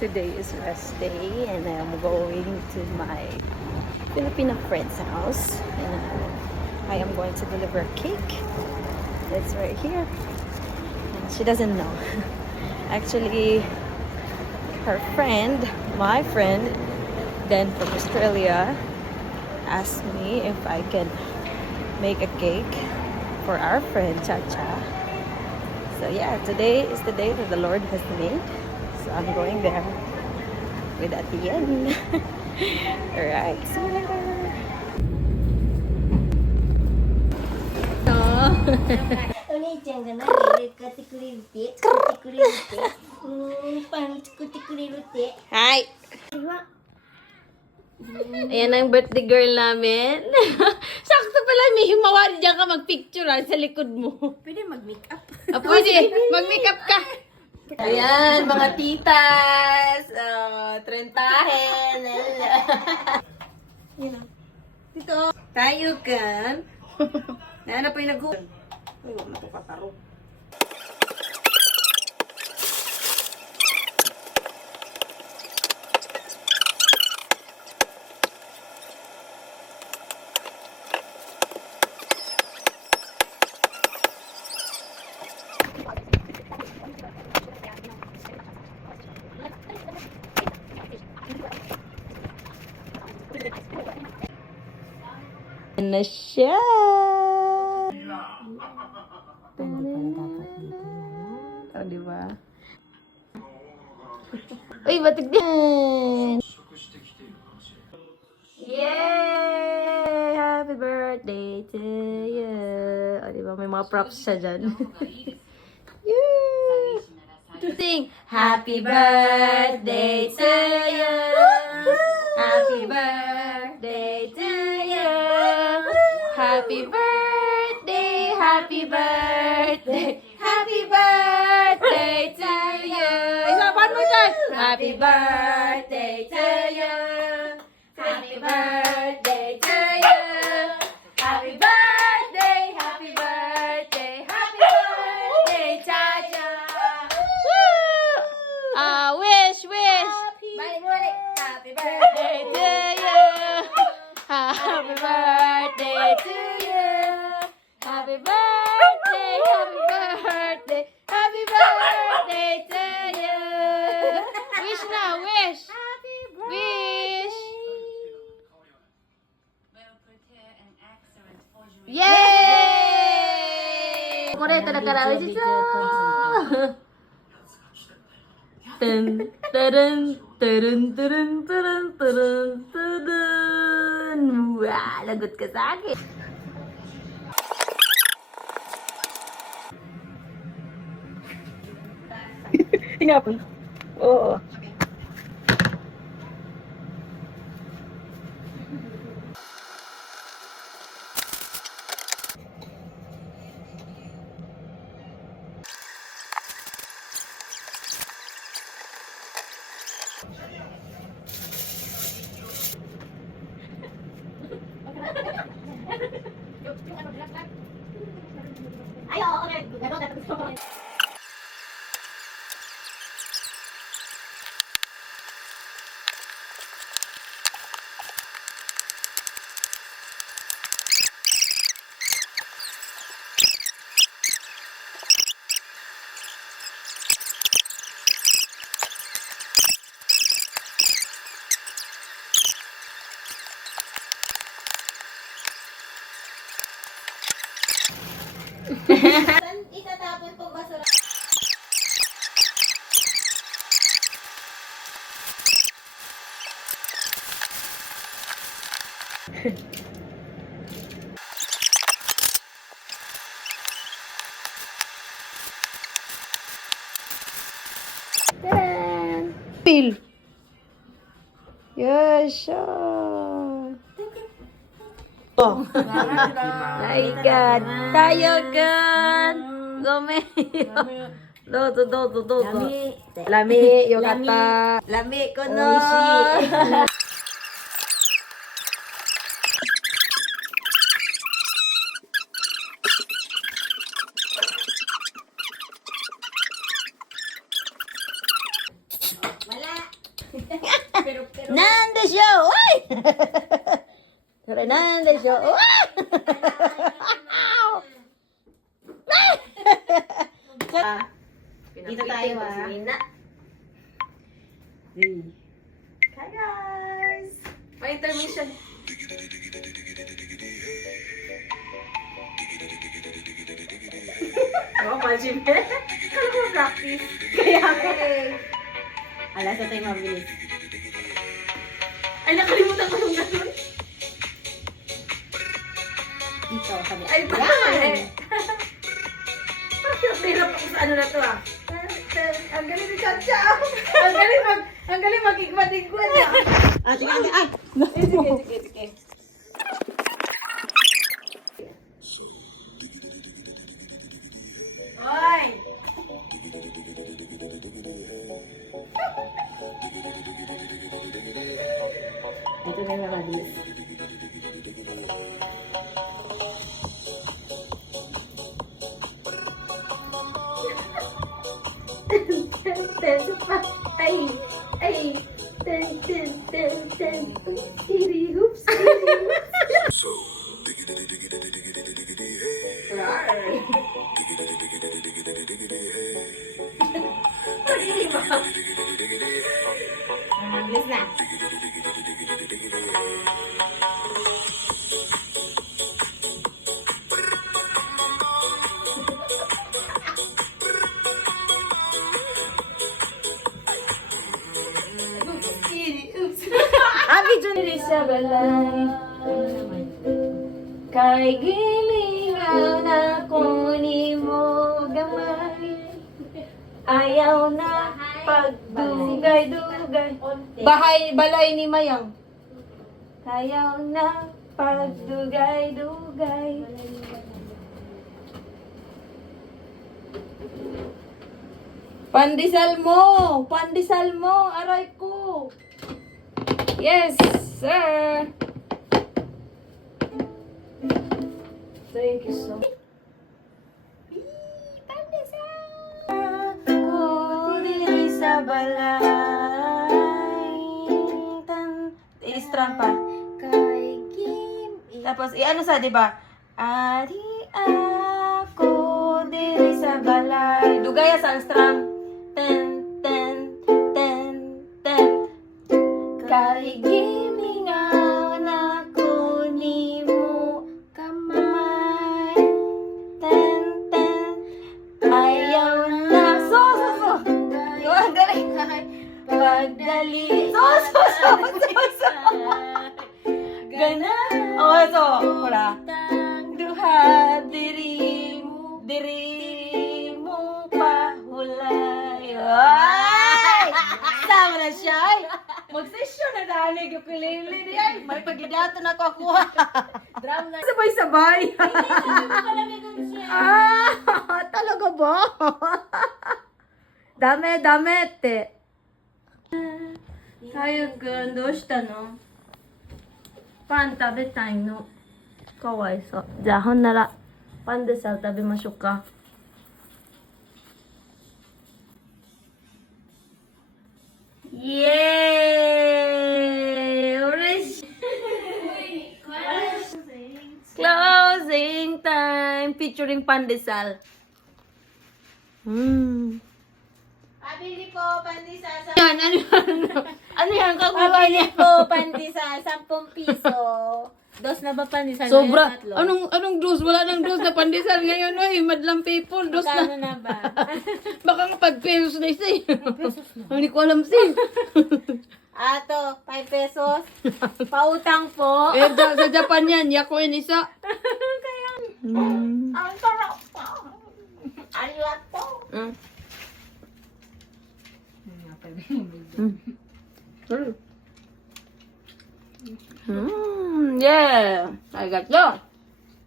Today is rest day and I'm going to my Filipino friend's house and I am going to deliver a cake. It's right here. And she doesn't know. Actually, her friend, my friend, then from Australia, asked me if I can make a cake for our friend Chacha. So yeah, today is the day that the Lord has made. So I'm going there with Atiyen. Alright, see you later. Hi! Ayan ang birthday girl namin. Sakto pala, may himawari dyan ka magpicture sa likod mo. Pwede mag-makeup. Pwede, mag-makeup ka. Ayan, mga titas. Trentahen. Yan o. Dito. Tayo kan. Ano pa yung nag-hook? Ay, huwag na ito kataro. Na siya. Oh, di ba? Uy, batig din. Yay! Happy birthday to you. Oh, di ba? May mga props siya dyan. Yay! Sing! Happy birthday to you. Happy birthday to you. Happy birthday, happy birthday, happy birthday to you. Isa, one more time. Happy birthday to you. Happy birthday to you. Happy birthday, happy birthday, happy birthday, Chacha. Wish. Happy birthday to you. Happy birthday to you. Happy birthday, happy birthday, happy birthday to you. Wish na, wish. Wish. Yay! Koreta na karami siya. Dun, dun, dun, dun, dun, dun, dun. Wow, lagot ka sa akin. Tingapon. Oo. Saan itatapon tong basura? Tadaan! Pil! Yes, sure. Oh. My God. Tayo kan. Gome. Dodo. Lami, yokata. Lami ko no. Pero,なんでしょうおいそれなんでしょうおいdito tayo ah. Hi guys! May intermission. Oh, imagine. Kala ko practice. Kaya Alas na tayo mabilis. ay nakalimutan ko yung ganun. Dito, sabi. Ay, bakit? Parang hirap ako sa ano na to ah. Ang galing ni Chacha. Ang galing mag-igmat-igmat niya. Ah, sige, ay! Sige. Oy! Ito na yung mabilis. Mabilis na. Abi dyan sa balay kay gilingaw na kunin mo gamay ayaw na pagdugay-dugay balay ni Mayang ayaw na pagdugay-dugay pandesal mo aray ko. Yes, sir. Thank you so much. Kuri sa balay. I-strum pa. Kay Kim. Tapos, ano sa, di ba? Ari ako diri sa balay. Dugaya sa strum. Ten, ten, ten, ten. Kay gimingaw na kunin mo kamay. Ten, ten. Ayaw na. So. Yung galing. Pagdali. So. Gana. Oh, so. Wala. Duha, diri mo pahulay. Ay! Sama na siya. Ay! Mag-session na dalig yung ukulele niya. Ay, may pagidato na ako. Drum na. Sabay-sabay. Talaga ba? Dame, te. Hayag, どうしたの? パン食べたいの。かわいそう。じゃあ、ほんなら、パンでさ、食べましょうか。イエーイ嬉しい Closing time featuring pandesal. Pabili po, pandesal sa... Ano yan? Kagawa niya. Pabili po, pandesal, 10 piso. Dos na ba pandesal? Sobra. Ngayon, 3. Anong dos? Wala nang dos na pandesal ngayon. Oy, madlang people. Dos Magkano na. na ba? Baka nga 5 pesos na isa eh. Hindi ko alam sis. Ato, 5 pesos. Pautang po. Eh, sa Japan yan. Yakuin isa. Ang sarap po. Arigato. Yeah. I got you.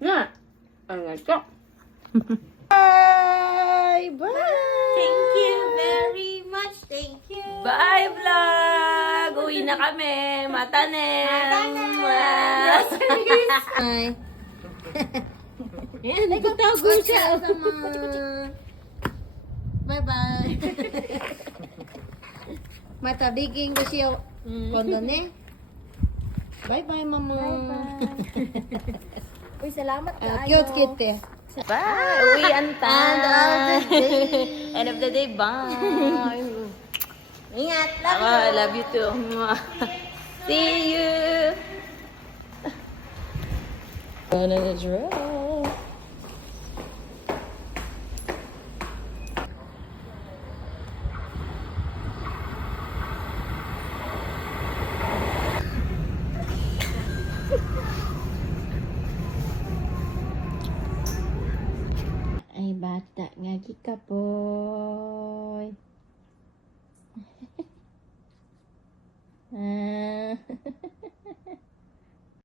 Yeah. I got you. Bye. Bye. Thank you very much. Thank you. Bye, vlog! Uwi na kami. Matanem! Ay. Yan, nagtatago siya sa mga... Bye-bye. matabiging ko siya kondo ne. Bye-bye, mama. Uy, salamat ka. Cute eh. Bye! Uwi ang time! End of the day, bye! Ingat. I love you too. See you! Going on the draw. Ay, bata nga ka boy. Ah.